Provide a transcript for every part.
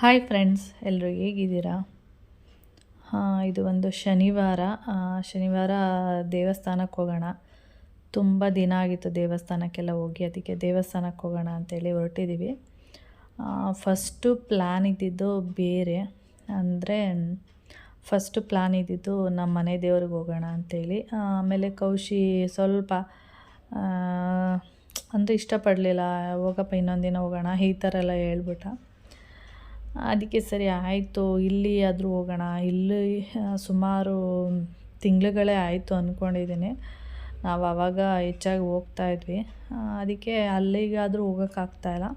Hi friends, ಎಲ್ಲರೂ ಹೇಗಿದ್ದೀರಾ? ಇದು ಒಂದು ಶನಿವಾರ. ಶನಿವಾರ ದೇವಸ್ಥಾನಕ್ಕೆ ಹೋಗೋಣ. ತುಂಬ ದಿನ ಆಗಿತ್ತು ದೇವಸ್ಥಾನಕ್ಕೆಲ್ಲ ಹೋಗಿ, ಅದಕ್ಕೆ ದೇವಸ್ಥಾನಕ್ಕೆ ಹೋಗೋಣ ಅಂತೇಳಿ ಹೊರಟಿದ್ದೀವಿ. ಫಸ್ಟು ಪ್ಲ್ಯಾನ್ ಇದ್ದಿದ್ದು ಬೇರೆ, ಅಂದರೆ ಫಸ್ಟು ಪ್ಲ್ಯಾನ್ ಇದ್ದಿದ್ದು ನಮ್ಮ ಮನೆ ದೇವ್ರಿಗೆ ಹೋಗೋಣ ಅಂಥೇಳಿ. ಆಮೇಲೆ ಕೌಶಿ ಸ್ವಲ್ಪ ಅಂದರೆ ಇಷ್ಟಪಡಲಿಲ್ಲ. ಹೋಗಪ್ಪ ಇನ್ನೊಂದು ದಿನ ಹೋಗೋಣ ಈ ಥರ ಎಲ್ಲ ಹೇಳ್ಬಿಟ್ಟ. ಅದಕ್ಕೆ ಸರಿ ಆಯಿತು, ಇಲ್ಲಿ ಆದರೂ ಹೋಗೋಣ. ಇಲ್ಲಿ ಸುಮಾರು ತಿಂಗಳುಗಳೇ ಆಯಿತು ಅಂದ್ಕೊಂಡಿದ್ದೀನಿ. ನಾವು ಆವಾಗ ಹೆಚ್ಚಾಗಿ ಹೋಗ್ತಾಯಿದ್ವಿ. ಅದಕ್ಕೆ ಅಲ್ಲಿಗಾದರೂ ಹೋಗೋಕ್ಕಾಗ್ತಾಯಿಲ್ಲ,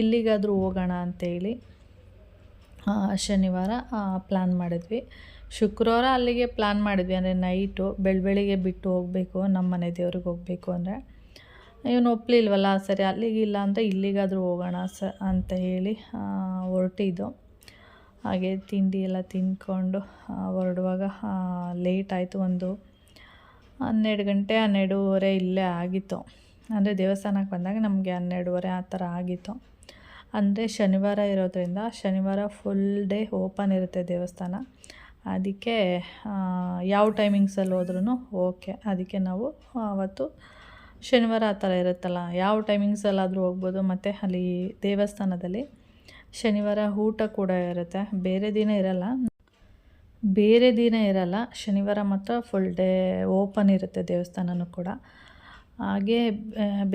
ಇಲ್ಲಿಗಾದರೂ ಹೋಗೋಣ ಅಂಥೇಳಿ ಶನಿವಾರ ಪ್ಲ್ಯಾನ್ ಮಾಡಿದ್ವಿ. ಶುಕ್ರವಾರ ಅಲ್ಲಿಗೆ ಪ್ಲ್ಯಾನ್ ಮಾಡಿದ್ವಿ, ಅಂದರೆ ನೈಟು ಬೆಳಗ್ಗೆ ಬಿಟ್ಟು ಹೋಗಬೇಕು, ನಮ್ಮ ಮನೆ ದೇವ್ರಿಗೆ ಹೋಗಬೇಕು. ಅಂದರೆ ಇವನು ಒಪ್ಪಲಿಲ್ವಲ್ಲ, ಸರಿ ಅಲ್ಲಿಗಿಲ್ಲ ಅಂದರೆ ಇಲ್ಲಿಗಾದರೂ ಹೋಗೋಣ ಅಂತ ಹೇಳಿ ಹೊರಟಿದ್ದು. ಹಾಗೆ ತಿಂಡಿ ಎಲ್ಲ ತಿಂದ್ಕೊಂಡು ಹೊರಡುವಾಗ ಲೇಟ್ ಆಯಿತು. ಒಂದು 12 ಗಂಟೆ 12:30 ಇಲ್ಲೇ ಆಗಿತ್ತು. ಅಂದರೆ ದೇವಸ್ಥಾನಕ್ಕೆ ಬಂದಾಗ ನಮಗೆ 12:30 ಆ ಥರ ಆಗಿತ್ತು. ಅಂದರೆ ಶನಿವಾರ ಇರೋದ್ರಿಂದ ಶನಿವಾರ ಫುಲ್ ಡೇ ಓಪನ್ ಇರುತ್ತೆ ದೇವಸ್ಥಾನ. ಅದಕ್ಕೆ ಯಾವ ಟೈಮಿಂಗ್ಸಲ್ಲಿ ಹೋದ್ರೂ ಓಕೆ. ಅದಕ್ಕೆ ನಾವು ಅವತ್ತು ಶನಿವಾರ ಆ ಥರ ಇರುತ್ತಲ್ಲ, ಯಾವ ಟೈಮಿಂಗ್ಸಲ್ಲಾದರೂ ಹೋಗ್ಬೋದು. ಮತ್ತು ಅಲ್ಲಿ ದೇವಸ್ಥಾನದಲ್ಲಿ ಶನಿವಾರ ಊಟ ಕೂಡ ಇರುತ್ತೆ, ಬೇರೆ ದಿನ ಇರಲ್ಲ. ಶನಿವಾರ ಮಾತ್ರ ಫುಲ್ ಡೇ ಓಪನ್ ಇರುತ್ತೆ ದೇವಸ್ಥಾನನೂ ಕೂಡ. ಹಾಗೆ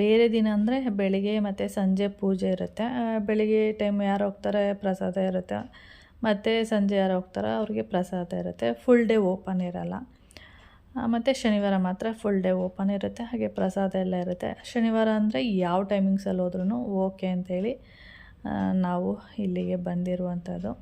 ಬೇರೆ ದಿನ ಅಂದರೆ ಬೆಳಿಗ್ಗೆ ಮತ್ತು ಸಂಜೆ ಪೂಜೆ ಇರುತ್ತೆ. ಬೆಳಿಗ್ಗೆ ಟೈಮ್ ಯಾರು ಹೋಗ್ತಾರೆ ಪ್ರಸಾದ ಇರುತ್ತೆ, ಮತ್ತು ಸಂಜೆ ಯಾರು ಹೋಗ್ತಾರೋ ಅವ್ರಿಗೆ ಪ್ರಸಾದ ಇರುತ್ತೆ. ಫುಲ್ ಡೇ ಓಪನ್ ಇರಲ್ಲ. ಮತ್ತು ಶನಿವಾರ ಮಾತ್ರ ಫುಲ್ ಡೇ ಓಪನ್ ಇರುತ್ತೆ, ಹಾಗೆ ಪ್ರಸಾದ ಎಲ್ಲ ಇರುತ್ತೆ. ಶನಿವಾರ ಅಂದರೆ ಯಾವ ಟೈಮಿಂಗ್ಸಲ್ಲಿ ಹೋದ್ರೂ ಓಕೆ ಅಂಥೇಳಿ ನಾವು ಇಲ್ಲಿಗೆ ಬಂದಿರುವಂಥದ್ದು.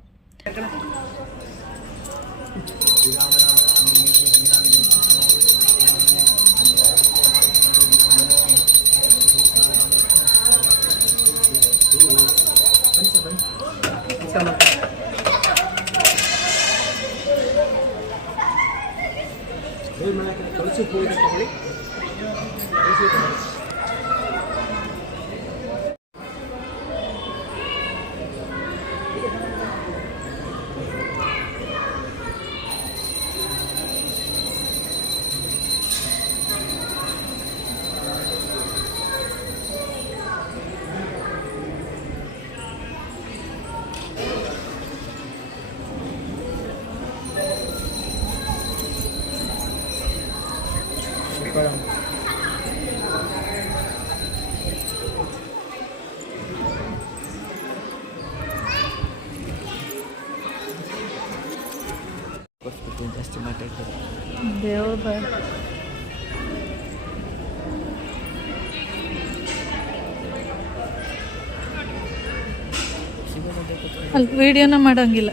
ದೇವ್ರ ಅಲ್ಲಿ ವಿಡಿಯೋನ ಮಾಡೋಂಗಿಲ್ಲ.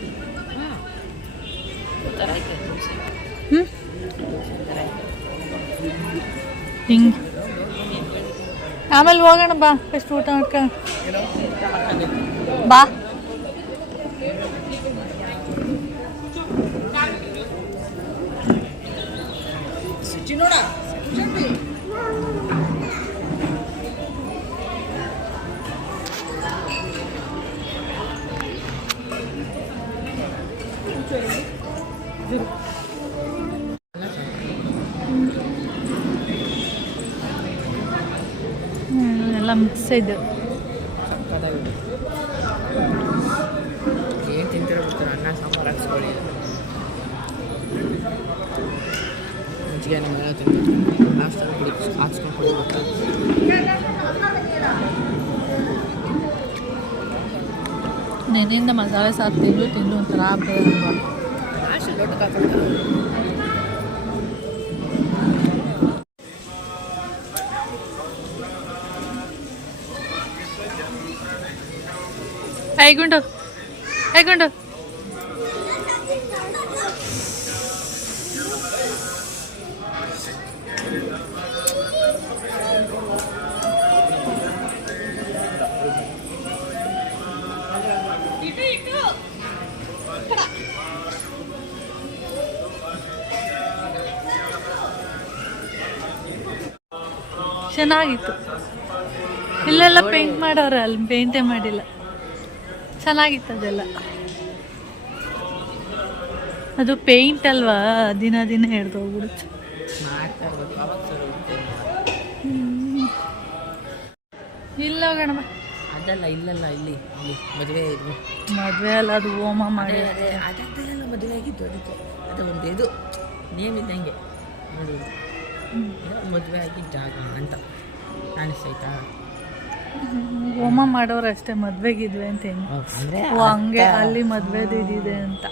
ಹಿಂಗೆ ಆಮೇಲೆ ಹೋಗೋಣ ಬಾ, ಫಸ್ಟ್ ಊಟ ಮಾಡ್ಕೊ ಬಾ. ಎಲ್ಲ ಮಿಕ್ಸ್ ಇದೆ. ಏನು ತಿಂತೀರ ಬಿಡ್ತಾರೆ, ಅನ್ನ ಸಾಂಬಾರು ಹಾಕ್ಸ್ಕೊಳ್ಳಿ, ಮುಂಚಿಗೆ ನಿಮ್ಮೆಲ್ಲ ತಿಂತಾರೆ, ಲಾಸ್ಟ್ ಹಾಕ್ಸ್ಕೊಂಡು ಕೊಡಬೇಕು. ನೆನೆಯಿಂದ ಮಸಾಲೆ ಸಾರು ತಿಂದು ಒಂಥರ ಲಾಸ್ಟ್ ಲೋಟಕ್ಕೆ ಹಾಕ್ತಾರೆ. ಹೇಗುಂಟು ಚೆನ್ನಾಗಿತ್ತು. ಇಲ್ಲೆಲ್ಲ ಪೇಂಟ್ ಮಾಡೋರು, ಅಲ್ಲಿ ಪೇಂಟೇ ಮಾಡಿಲ್ಲ. ಚೆನ್ನಾಗಿತ್ತು ಅದೆಲ್ಲ. ಅದು ಪೇಂಟ್ ಅಲ್ವಾ, ದಿನ ದಿನ ಹಿಡ್ದು ಹೋಗ್ಬಿಡುತ್ತೆ. ಮಾಡ್ತಾ ಇರ್ಬೇಕು, ಅವಾಗ ಸರ್ ಹೋಗುತ್ತೆ. ಇಲ್ಲ ಗಣಮ ಅದಲ್ಲ, ಇಲ್ಲಲ್ಲ, ಇಲ್ಲಿ ಇಲ್ಲಿ ಮದುವೆ ಇದು ಮದುವೆ ಅಲ್ಲ, ಅದು ಹೋಮ ಮಾಡಿ. ಅದೆಲ್ಲ ಮದುವೆ ಆಗಿದ್ದು, ಅದಕ್ಕೆ ಅದು ಒಂದು ಇದು ನೇಮ್ ಇದ್ದಂಗೆ ನೋಡಿ, ಮದುವೆ ಆಗಿದ್ದ ಜಾಗ ಅಂತ ಕಾಣಿಸ್ತೈತಾ. ಹೋಮ ಮಾಡೋರು ಅಷ್ಟೇ, ಮದ್ವೆಗಿದ್ವಿ ಅಂತ ಹೆಂಗೆ ಅಂದರೆ ಹಂಗೆ ಅಲ್ಲಿ ಮದ್ವೆದು ಇದಿದೆ ಅಂತ.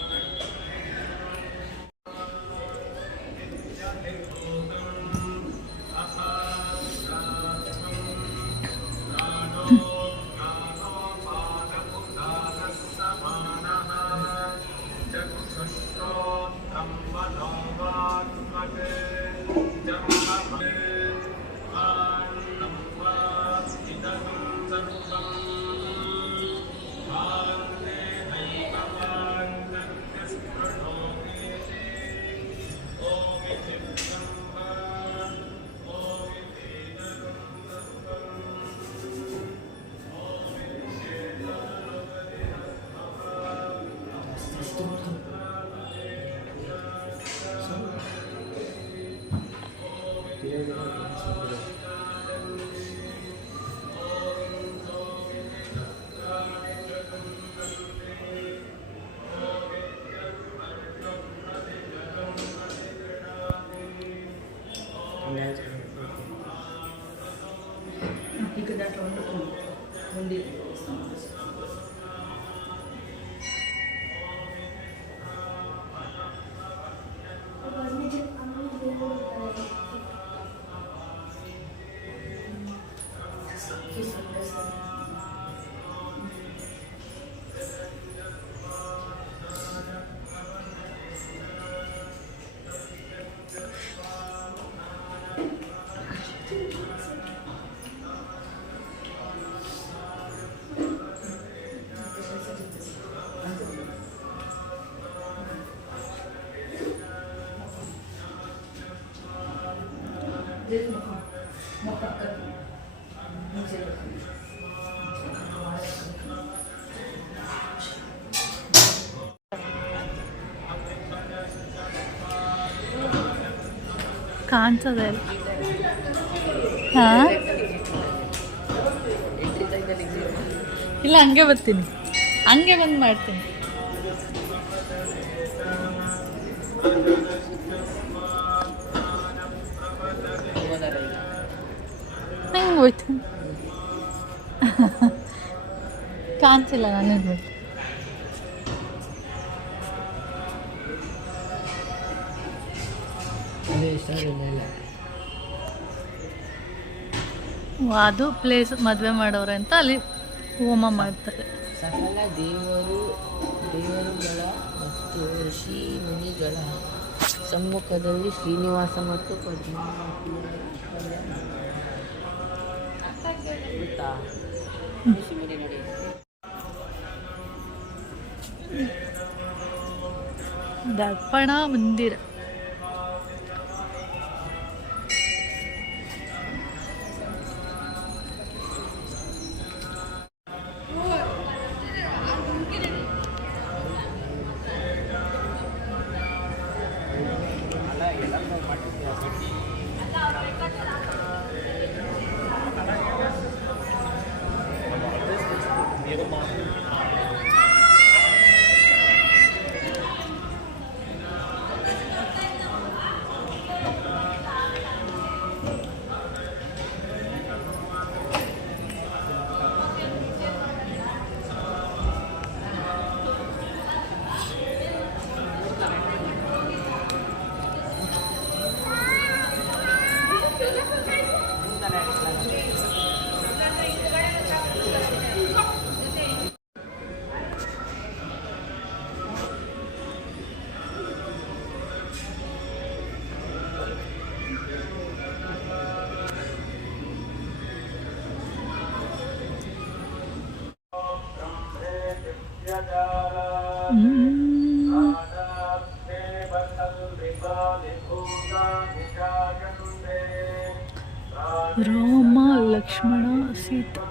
ಕಾಣಿಸೋದೇ ಇಲ್ಲ. ಹಾಂ ಇಲ್ಲ, ಹಂಗೆ ಬರ್ತೀನಿ, ಹಂಗೆ ಬಂದು ಮಾಡ್ತೀನಿ. ಹೆಂಗೆ ಹೋಯ್ತು ಕಾಣಿಸಿಲ್ಲ, ನಾನು ಇರ್ಬೇಕು. ಅದು ಪ್ಲೇಸ್ ಮದುವೆ ಮಾಡೋರೆ ಅಂತ ಅಲ್ಲಿ ಹೋಮ ಮಾಡ್ತಾರೆ. ಸಕಲ ದೇವರುಗಳ ಮತ್ತು ಋಷಿ ಮುನಿಗಳ ಸಮ್ಮುಖದಲ್ಲಿ ಶ್ರೀನಿವಾಸ ಮತ್ತು ಪದ್ಮಾವತಿ ಗೊತ್ತಾ? ನೋಡಿ, ದರ್ಪಣ ಮಂದಿರ. ರಾಮ ಲಕ್ಷ್ಮಣ ಸೀತಾ.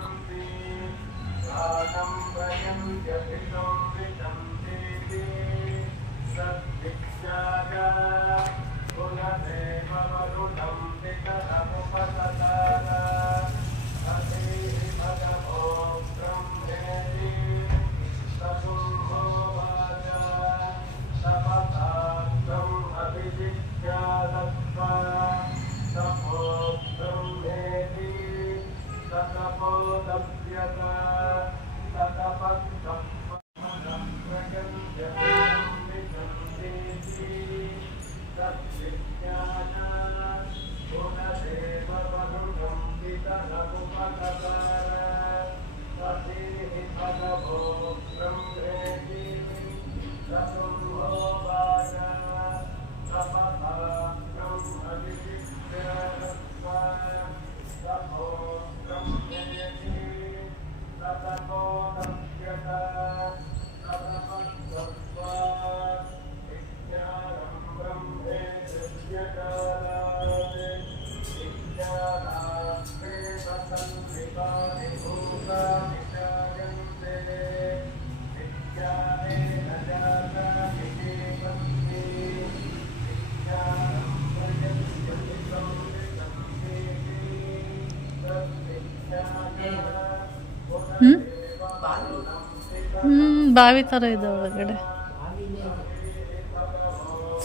ಬಾವಿ ಥರ ಇದೆ ಒಳಗಡೆ.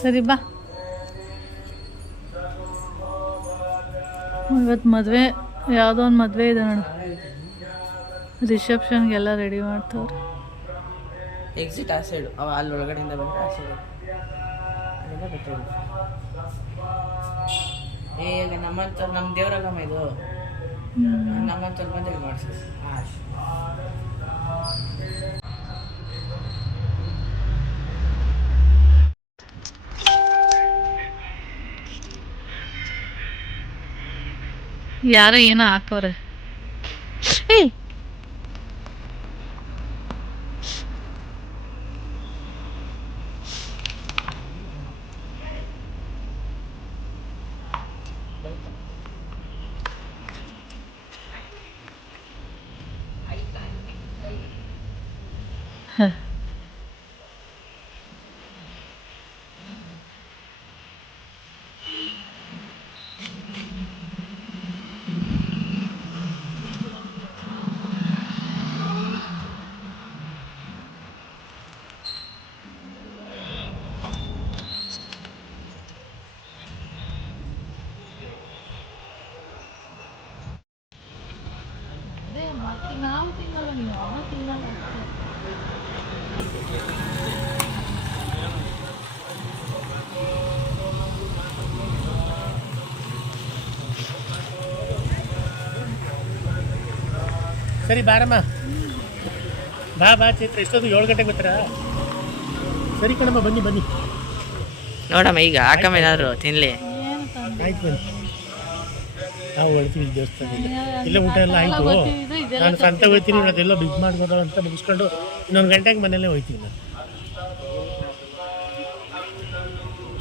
ಸರಿ ಬಾ. ಇವತ್ತು ಮದುವೆ, ಯಾವುದೋ ಒಂದು ಮದುವೆ ಇದೆ ನೋಡು. ರಿಸೆಪ್ಷನ್ಗೆಲ್ಲ ರೆಡಿ ಮಾಡ್ತವ್ರೆ. ಎಕ್ಸಿಟ್ ಆ ಸೈಡು, ಅಲ್ಲಿ ಒಳಗಡೆಯಿಂದ ಬಂದರೆ ಆ ಸೈಡು ಅಲ್ಲಿಂದ ಬರ್ತೀವಿ. ಈಗ ನಮ್ಮಂತ ನಮ್ಮ ದೇವರಾಗಮ್ಮ ಇದು, ನಮ್ಮಂತವ್ರು ಬಂದು ಇಲ್ಲಿ ಮಾಡಿಸ್ತೀವಿ. ಯಾರೋ ಏನೋ ಹಾಕೋರೆ. ಏಯ್ ನಾವು ತಿನ್ನಲ್ಲ, ನೀವು ಅಮ್ಮ ತಿನ್ನಲ್ಲ. ಸರಿ ಬಾರಮ್ಮ, ಬಾ ಚೈತ್ರ. ಎಷ್ಟೊಂದು 7 ಗಂಟೆಗೆ ಬರ್ತೀರಾ? ಸರಿ ಕಣಮ್ಮ, ಬನ್ನಿ. ನೋಡಮ್ಮ ಈಗ ಹಾಕಮ್ಮ ಏನಾದ್ರು ತಿನ್ನಲಿ. ಆಯ್ತು ಬನ್ನಿ, ನಾವು ಹೊಡ್ತೀವಿ ದೇವಸ್ಥಾನಕ್ಕೆ. ಇಲ್ಲೇ ಊಟ ಎಲ್ಲ ಆಯಿತು. ನಾನು ಸಂತೆ ಹೋಗ್ತೀನಿ, ಅದೆಲ್ಲ ಬಿಗ್ ಮಾಡ್ಬೋದು ಅಂತ ಮುಗಿಸ್ಕೊಂಡು 1 ಗಂಟೆಗೆ ಮನೆಯಲ್ಲೇ ಹೋಗ್ತೀನಿ ನಾನು.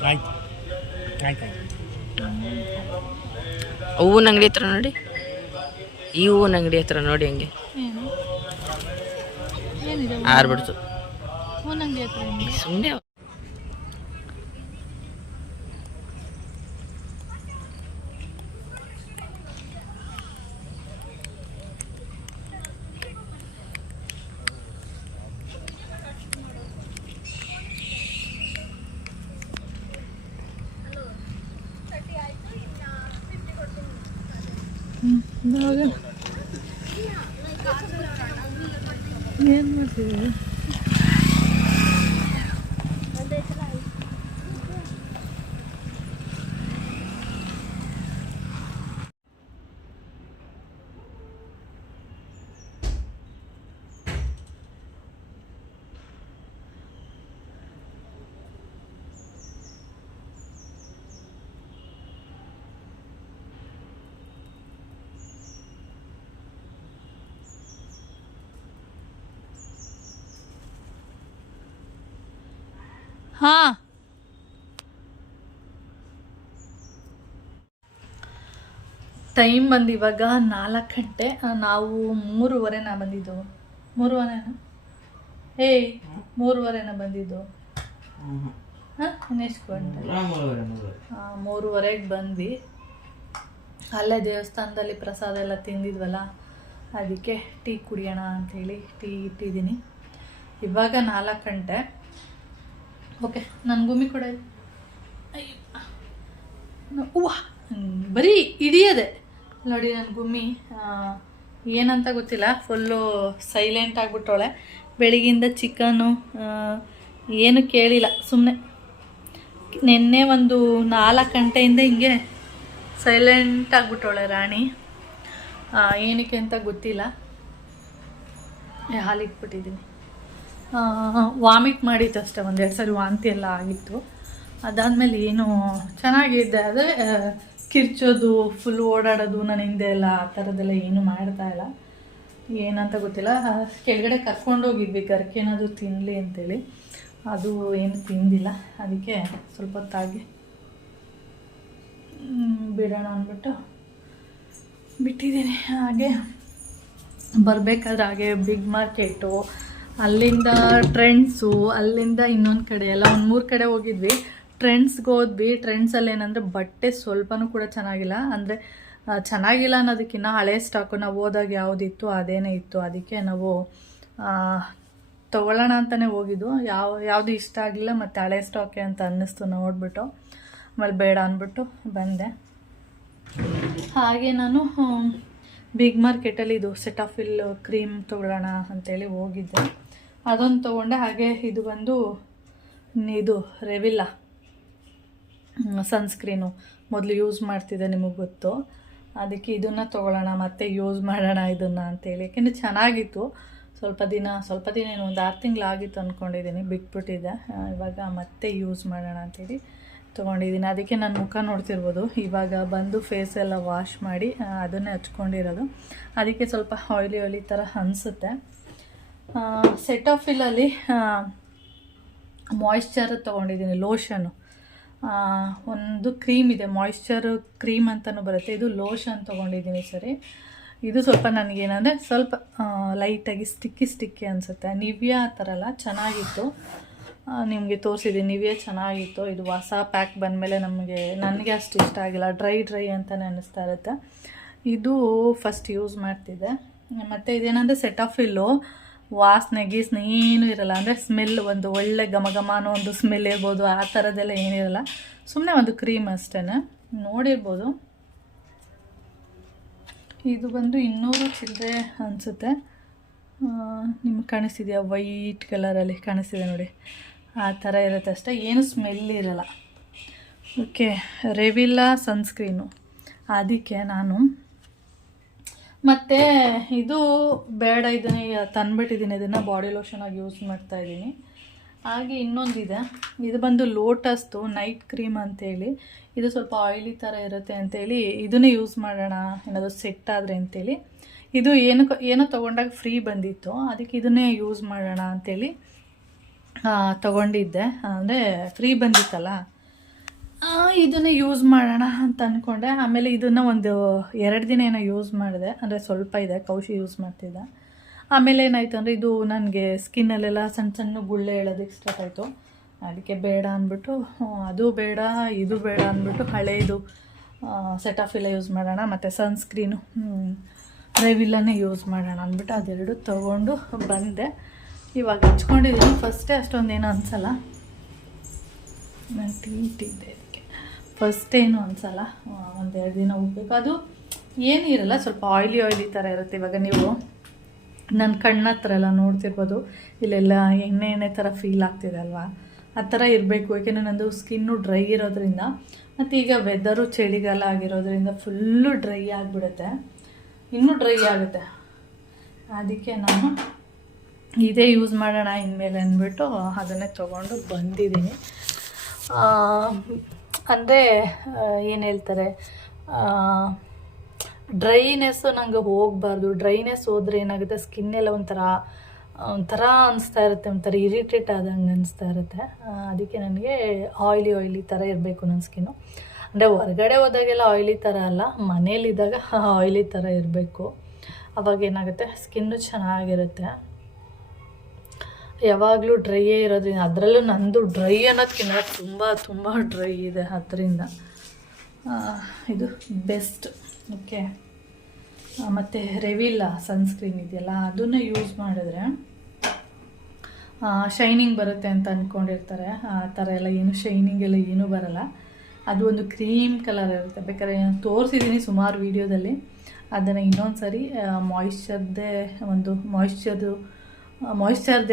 ಆಯ್ತು. ಹೂವಿನ ಅಂಗಡಿ ಹತ್ರ ನೋಡಿ, ಈ ಹೂವಿನ ಅಂಗಡಿ ಹತ್ರ ನೋಡಿ, ಹಂಗೆ ಆರ್ಬಿಡ್ತು ಸುಮ್ಮನೆ. ಏನು ಮಾಡ್ತೀವಿ? ಹಾಂ, ಟೈಮ್ ಬಂದು ಇವಾಗ 4 ಗಂಟೆ. ನಾವು 3:30 ಬಂದಿದ್ದು. 3:30 ಏಯ್ 3:30 ಬಂದಿದ್ದು. ಹಾಂ, ಎಷ್ಟು ಗಂಟೆ? 3:30ಗೆ ಬಂದ್ವಿ. ಅಲ್ಲೇ ದೇವಸ್ಥಾನದಲ್ಲಿ ಪ್ರಸಾದ ಎಲ್ಲ ತಿಂದಿದ್ವಲ್ಲ, ಅದಕ್ಕೆ ಟೀ ಕುಡಿಯೋಣ ಅಂಥೇಳಿ ಟೀ ಇಟ್ಟಿದ್ದೀನಿ. ಇವಾಗ 4 ಗಂಟೆ. ಓಕೆ, ನನ್ನ ಗುಮ್ಮಿ ಕೂಡ ಬರೀ ಹಿಡಿಯೋದೆ ನೋಡಿ. ನನ್ನ ಗುಮ್ಮಿ ಏನಂತ ಗೊತ್ತಿಲ್ಲ, ಫುಲ್ಲು ಸೈಲೆಂಟ್ ಆಗಿಬಿಟ್ಟವಳೆ. ಬೆಳಗಿಂದ ಚಿಕನು ಏನು ಕೇಳಿಲ್ಲ, ಸುಮ್ಮನೆ ನಿನ್ನೆ ಒಂದು 4 ಗಂಟೆಯಿಂದ ಹಿಂಗೆ ಸೈಲೆಂಟ್ ಆಗಿಬಿಟ್ಟವಳೆ ರಾಣಿ. ಏನಕ್ಕೆ ಅಂತ ಗೊತ್ತಿಲ್ಲ. ಹಾಲಿಟ್ಬಿಟ್ಟಿದ್ದೀನಿ. ವಾಮಿಟ್ ಮಾಡಿತ್ತು ಅಷ್ಟೇ, 1-2 ಸರಿ ವಾಂತಿ ಎಲ್ಲ ಆಗಿತ್ತು. ಅದಾದಮೇಲೆ ಏನು ಚೆನ್ನಾಗಿದೆ. ಅದೇ ಕಿರ್ಚೋದು, ಫುಲ್ ಓಡಾಡೋದು, ನನ್ನ ಹಿಂದೆ ಎಲ್ಲ ಆ ಥರದ್ದೆಲ್ಲ ಏನು ಮಾಡ್ತಾಯಿಲ್ಲ. ಏನಂತ ಗೊತ್ತಿಲ್ಲ. ಕೆಳಗಡೆ ಕರ್ಕೊಂಡೋಗಿದ್ವಿ ಗರ್ಕೇನಾದರೂ ತಿನ್ನಲಿ ಅಂತೇಳಿ, ಅದು ಏನು ತಿಂದಿಲ್ಲ. ಅದಕ್ಕೆ ಸ್ವಲ್ಪ ಹೊತ್ತಾಗಿ ಬಿಡೋಣ ಅಂದ್ಬಿಟ್ಟು ಬಿಟ್ಟಿದ್ದೀನಿ. ಹಾಗೆ ಬರಬೇಕಾದ್ರೆ ಹಾಗೆ ಬಿಗ್ ಮಾರ್ಕೆಟು, ಅಲ್ಲಿಂದ ಟ್ರೆಂಡ್ಸು, ಅಲ್ಲಿಂದ ಇನ್ನೊಂದು ಕಡೆ ಎಲ್ಲ ಒಂದು 3 ಕಡೆ ಹೋಗಿದ್ವಿ. ಟ್ರೆಂಡ್ಸ್ಗೆ ಹೋದ್ವಿ. ಟ್ರೆಂಡ್ಸಲ್ಲಿ ಏನಂದರೆ ಬಟ್ಟೆ ಸ್ವಲ್ಪನೂ ಕೂಡ ಚೆನ್ನಾಗಿಲ್ಲ. ಅಂದರೆ ಚೆನ್ನಾಗಿಲ್ಲ ಅನ್ನೋದಕ್ಕಿಂತ ಹಳೆ ಸ್ಟಾಕು ನಾವು ಹೋದಾಗ ಯಾವುದಿತ್ತು ಅದೇನೇ ಇತ್ತು. ಅದಕ್ಕೆ ನಾವು ತೊಗೊಳ್ಳೋಣ ಅಂತಲೇ ಹೋಗಿದ್ದು, ಯಾವುದು ಇಷ್ಟ ಆಗಲಿಲ್ಲ, ಮತ್ತು ಹಳೆ ಸ್ಟಾಕೆ ಅಂತ ಅನ್ನಿಸ್ತು ನೋಡಿಬಿಟ್ಟು. ಆಮೇಲೆ ಬೇಡ ಅಂದ್ಬಿಟ್ಟು ಬಂದೆ. ಹಾಗೆ ನಾನು ಬಿಗ್ ಮಾರ್ಕೆಟಲ್ಲಿ ಇದು ಸೆಟಾಫಿಲ್ ಕ್ರೀಮ್ ತೊಗೊಳ್ಳೋಣ ಅಂತೇಳಿ ಹೋಗಿದ್ದೆ. ಅದೊಂದು ತೊಗೊಂಡೆ. ಹಾಗೆ ಇದು ಬಂದು ಇದು ರೆವಿಲ್ಲ ಸನ್ಸ್ಕ್ರೀನು ಮೊದಲು ಯೂಸ್ ಮಾಡ್ತಿದ್ದೆ, ನಿಮಗೆ ಗೊತ್ತು. ಅದಕ್ಕೆ ಇದನ್ನು ತೊಗೊಳ್ಳೋಣ, ಮತ್ತೆ ಯೂಸ್ ಮಾಡೋಣ ಇದನ್ನು ಅಂತೇಳಿ. ಯಾಕೆಂದರೆ ಚೆನ್ನಾಗಿತ್ತು. ಸ್ವಲ್ಪ ದಿನ ಏನು ಒಂದು 6 ತಿಂಗಳಾಗಿತ್ತು ಅಂದ್ಕೊಂಡಿದ್ದೀನಿ, ಬಿಟ್ಬಿಟ್ಟಿದ್ದೆ. ಇವಾಗ ಮತ್ತೆ ಯೂಸ್ ಮಾಡೋಣ ಅಂತೇಳಿ ತೊಗೊಂಡಿದ್ದೀನಿ. ಅದಕ್ಕೆ ನನ್ನ ಮುಖ ನೋಡ್ತಿರ್ಬೋದು, ಇವಾಗ ಬಂದು ಫೇಸ್ ಎಲ್ಲ ವಾಶ್ ಮಾಡಿ ಅದನ್ನೇ ಹಚ್ಕೊಂಡಿರೋದು. ಅದಕ್ಕೆ ಸ್ವಲ್ಪ ಆಯ್ಲಿ ಥರ ಅನಿಸುತ್ತೆ. ಸೆಟಾಫಿಲಲ್ಲಿ ಮಾಯಿಶ್ಚರ್ ತೊಗೊಂಡಿದ್ದೀನಿ, ಲೋಷನು. ಒಂದು ಕ್ರೀಮ್ ಇದೆ, ಮಾಯಿಶ್ಚರ್ ಕ್ರೀಮ್ ಅಂತಲೂ ಬರುತ್ತೆ. ಇದು ಲೋಷನ್ ತೊಗೊಂಡಿದ್ದೀನಿ. ಸರಿ, ಇದು ಸ್ವಲ್ಪ ನನಗೇನಂದರೆ ಸ್ವಲ್ಪ ಲೈಟಾಗಿ ಸ್ಟಿಕ್ಕಿ ಅನಿಸುತ್ತೆ. ನಿವಿಯಾ ಆ ಥರ ಎಲ್ಲ ಚೆನ್ನಾಗಿತ್ತು, ನಿಮಗೆ ತೋರಿಸಿದ್ದೀನಿ. ನಿವಿಯಾ ಚೆನ್ನಾಗಿತ್ತು. ಇದು ಹೊಸ ಪ್ಯಾಕ್ ಬಂದಮೇಲೆ ನನಗೆ ಅಷ್ಟು ಇಷ್ಟ ಆಗಿಲ್ಲ, ಡ್ರೈ ಅಂತಲೇ ಅನ್ನಿಸ್ತಾ ಇರುತ್ತೆ. ಇದು ಫಸ್ಟ್ ಯೂಸ್ ಮಾಡ್ತಿದ್ದೆ. ಮತ್ತು ಇದೇನಂದರೆ ಸೆಟಾಫಿಲ್ಲು ವಾಸನೆ ಗೀಸನೆ ಏನೂ ಇರೋಲ್ಲ. ಅಂದರೆ ಸ್ಮೆಲ್ ಒಂದು ಒಳ್ಳೆ ಘಮ ಅನ್ನೋ ಒಂದು ಸ್ಮೆಲ್ ಇರ್ಬೋದು, ಆ ಥರದ್ದೆಲ್ಲ ಏನಿರಲ್ಲ. ಸುಮ್ಮನೆ ಒಂದು ಕ್ರೀಮ್ ಅಷ್ಟೇ, ನೋಡಿರ್ಬೋದು. ಇದು ಬಂದು 200 ಚಿಲ್ಲರೆ ಅನಿಸುತ್ತೆ. ನಿಮ್ಗೆ ಕಾಣಿಸ್ತಿದೆಯಾ? ವೈಟ್ ಕಲರಲ್ಲಿ ಕಾಣಿಸ್ತಿದೆ ನೋಡಿ, ಆ ಥರ ಇರುತ್ತೆ ಅಷ್ಟೇ, ಏನು ಸ್ಮೆಲ್ ಇರಲ್ಲ. ಓಕೆ, ರೆವಿಲ್ಲ ಸನ್ಸ್ಕ್ರೀನು. ಅದಕ್ಕೆ ನಾನು ಮತ್ತು ಇದು ಬೇಡ, ಇದನ್ನೇ ತಂದುಬಿಟ್ಟಿದ್ದೀನಿ. ಇದನ್ನು ಬಾಡಿ ಲೋಷನಾಗಿ ಯೂಸ್ ಮಾಡ್ತಾಯಿದ್ದೀನಿ. ಹಾಗೆ ಇನ್ನೊಂದಿದೆ, ಇದು ಬಂದು ಲೋಟಸ್ದು ನೈಟ್ ಕ್ರೀಮ್ ಅಂತೇಳಿ. ಇದು ಸ್ವಲ್ಪ ಆಯಿಲಿ ಥರ ಇರುತ್ತೆ ಅಂತೇಳಿ ಇದನ್ನೇ ಯೂಸ್ ಮಾಡೋಣ, ಏನಾದರೂ ಸೆಟ್ ಆದರೆ ಅಂತೇಳಿ. ಇದು ಏನೋ ತೊಗೊಂಡಾಗ ಫ್ರೀ ಬಂದಿತ್ತು, ಅದಕ್ಕೆ ಇದನ್ನೇ ಯೂಸ್ ಮಾಡೋಣ ಅಂಥೇಳಿ ತೊಗೊಂಡಿದ್ದೆ. ಅಂದರೆ ಫ್ರೀ ಬಂದಿತ್ತಲ್ಲ, ಇದನ್ನೇ ಯೂಸ್ ಮಾಡೋಣ ಅಂತ ಅಂದ್ಕೊಂಡೆ. ಆಮೇಲೆ ಇದನ್ನು ಒಂದು 2 ದಿನ ಏನೋ ಯೂಸ್ ಮಾಡಿದೆ, ಅಂದರೆ ಸ್ವಲ್ಪ ಇದೆ, ಕೌಶಿ ಯೂಸ್ ಮಾಡ್ತಿದ್ದೆ. ಆಮೇಲೆ ಏನಾಯಿತು ಅಂದರೆ ಇದು ನನಗೆ ಸ್ಕಿನ್ನಲ್ಲೆಲ್ಲ ಸಣ್ಣ ಗುಳ್ಳೆ ಹೇಳೋದಕ್ಕೆ ಸ್ಟಾರ್ಟ್ ಆಯಿತು. ಅದಕ್ಕೆ ಬೇಡ ಅಂದ್ಬಿಟ್ಟು ಅದು ಬೇಡ ಇದು ಬೇಡ ಅಂದ್ಬಿಟ್ಟು ಹಳೇದು ಸೆಟಾಫಿಲ್ಲ ಯೂಸ್ ಮಾಡೋಣ, ಮತ್ತು ಸನ್ಸ್ಕ್ರೀನು ರೆವಿಲ್ಲನೇ ಯೂಸ್ ಮಾಡೋಣ ಅಂದ್ಬಿಟ್ಟು ಅದೆರಡು ತೊಗೊಂಡು ಬಂದೆ. ಇವಾಗ ಹಚ್ಕೊಂಡಿದ್ದೀನಿ. ಫಸ್ಟೇ ಅಷ್ಟೊಂದೇನು ಅನಿಸಲ್ಲ, ನಾನು ತಿಂತಿದ್ದೆ ಅದಕ್ಕೆ ಫಸ್ಟೇನು ಅನಿಸಲ್ಲ. 1-2 ದಿನ ಹೋಗ್ಬೇಕು. ಅದು ಏನಿರಲ್ಲ, ಸ್ವಲ್ಪ ಆಯಿಲಿ ಥರ ಇರುತ್ತೆ. ಇವಾಗ ನೀವು ನನ್ನ ಕಣ್ಣ ಹತ್ರ ಎಲ್ಲ ನೋಡ್ತಿರ್ಬೋದು, ಇಲ್ಲೆಲ್ಲ ಎಣ್ಣೆ ಥರ ಫೀಲ್ ಆಗ್ತಿದೆ ಅಲ್ವಾ, ಆ ಥರ ಇರಬೇಕು. ಯಾಕೆಂದರೆ ನಂದು ಸ್ಕಿನ್ನು ಡ್ರೈ ಇರೋದ್ರಿಂದ, ಮತ್ತು ಈಗ ವೆದರು ಚಳಿಗಾಲ ಆಗಿರೋದ್ರಿಂದ ಫುಲ್ಲು ಡ್ರೈ ಆಗಿಬಿಡುತ್ತೆ, ಇನ್ನೂ ಡ್ರೈ ಆಗುತ್ತೆ. ಅದಕ್ಕೆ ನಾನು ಇದೇ ಯೂಸ್ ಮಾಡೋಣ ಇನ್ಮೇಲೆ ಅಂದ್ಬಿಟ್ಟು ಅದನ್ನೇ ತೊಗೊಂಡು ಬಂದಿದ್ದೀನಿ. ಅಂದರೆ ಏನು ಹೇಳ್ತಾರೆ, ಡ್ರೈನೆಸ್ಸು ನನಗೆ ಹೋಗಬಾರ್ದು. ಡ್ರೈನೆಸ್ ಹೋದರೆ ಏನಾಗುತ್ತೆ, ಸ್ಕಿನ್ನೆಲ್ಲ ಒಂಥರ ಅನಿಸ್ತಾ ಇರುತ್ತೆ, ಒಂಥರ ಇರಿಟೇಟ್ ಆದಂಗೆ ಅನಿಸ್ತಾ ಇರುತ್ತೆ. ಅದಕ್ಕೆ ನನಗೆ ಆಯಿಲಿ ಥರ ಇರಬೇಕು ನನ್ನ ಸ್ಕಿನ್ನು. ಅಂದರೆ ಹೊರಗಡೆ ಹೋದಾಗೆಲ್ಲ ಆಯಿಲಿ ಥರ ಅಲ್ಲ, ಮನೇಲಿದ್ದಾಗ ಆಯಿಲಿ ಥರ ಇರಬೇಕು. ಅವಾಗ ಏನಾಗುತ್ತೆ, ಸ್ಕಿನ್ನು ಚೆನ್ನಾಗಿರುತ್ತೆ. ಯಾವಾಗಲೂ ಡ್ರೈಯೇ ಇರೋದ್ರಿಂದ, ಅದರಲ್ಲೂ ನಂದು ಡ್ರೈ ಅನ್ನೋದಕ್ಕಿಂತ ತುಂಬ ಡ್ರೈ ಇದೆ, ಅದರಿಂದ ಇದು ಬೆಸ್ಟ್. ಓಕೆ, ಮತ್ತು ರೆವಿಲ್ಲ ಸನ್ಸ್ಕ್ರೀನ್ ಇದೆಯಲ್ಲ, ಅದನ್ನು ಯೂಸ್ ಮಾಡಿದ್ರೆ ಶೈನಿಂಗ್ ಬರುತ್ತೆ ಅಂತ ಅಂದ್ಕೊಂಡಿರ್ತಾರೆ. ಆ ಥರ ಎಲ್ಲ ಏನು ಶೈನಿಂಗ್ ಎಲ್ಲ ಏನೂ ಬರಲ್ಲ. ಅದು ಒಂದು ಕ್ರೀಮ್ ಕಲರ್ ಇರುತ್ತೆ. ಬೇಕಾದ್ರೆ ನಾನು ತೋರಿಸಿದ್ದೀನಿ ಸುಮಾರು ವೀಡಿಯೋದಲ್ಲಿ. ಅದನ್ನು ಇನ್ನೊಂದು ಸರಿ ಮಾಯಿಶ್ಚರ್ದು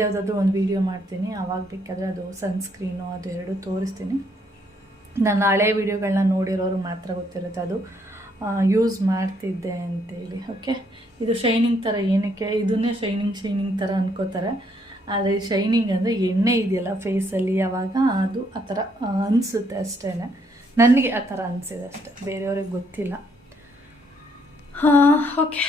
ಯಾವುದಾದ್ರೂ ಒಂದು ವೀಡಿಯೋ ಮಾಡ್ತೀನಿ, ಆವಾಗ ಬೇಕಾದರೆ ಅದು ಸನ್ಸ್ಕ್ರೀನು ಅದು ಎರಡು ತೋರಿಸ್ತೀನಿ. ನಾನು ಹಳೆ ವೀಡಿಯೋಗಳನ್ನ ನೋಡಿರೋರು ಮಾತ್ರ ಗೊತ್ತಿರುತ್ತೆ ಅದು ಯೂಸ್ ಮಾಡ್ತಿದ್ದೆ ಅಂತೇಳಿ. ಓಕೆ, ಇದು ಶೈನಿಂಗ್ ಥರ ಏನಕ್ಕೆ, ಇದನ್ನೇ ಶೈನಿಂಗ್ ಥರ ಅನ್ಕೋತಾರೆ. ಆದರೆ ಶೈನಿಂಗ್ ಅಂದರೆ ಎಣ್ಣೆ ಇದೆಯಲ್ಲ ಫೇಸಲ್ಲಿ, ಆವಾಗ ಅದು ಆ ಥರ ಅನಿಸುತ್ತೆ ಅಷ್ಟೇ. ನನಗೆ ಆ ಥರ ಅನಿಸಿದೆ ಅಷ್ಟೆ, ಬೇರೆಯವ್ರಿಗೆ ಗೊತ್ತಿಲ್ಲ. ಓಕೆ.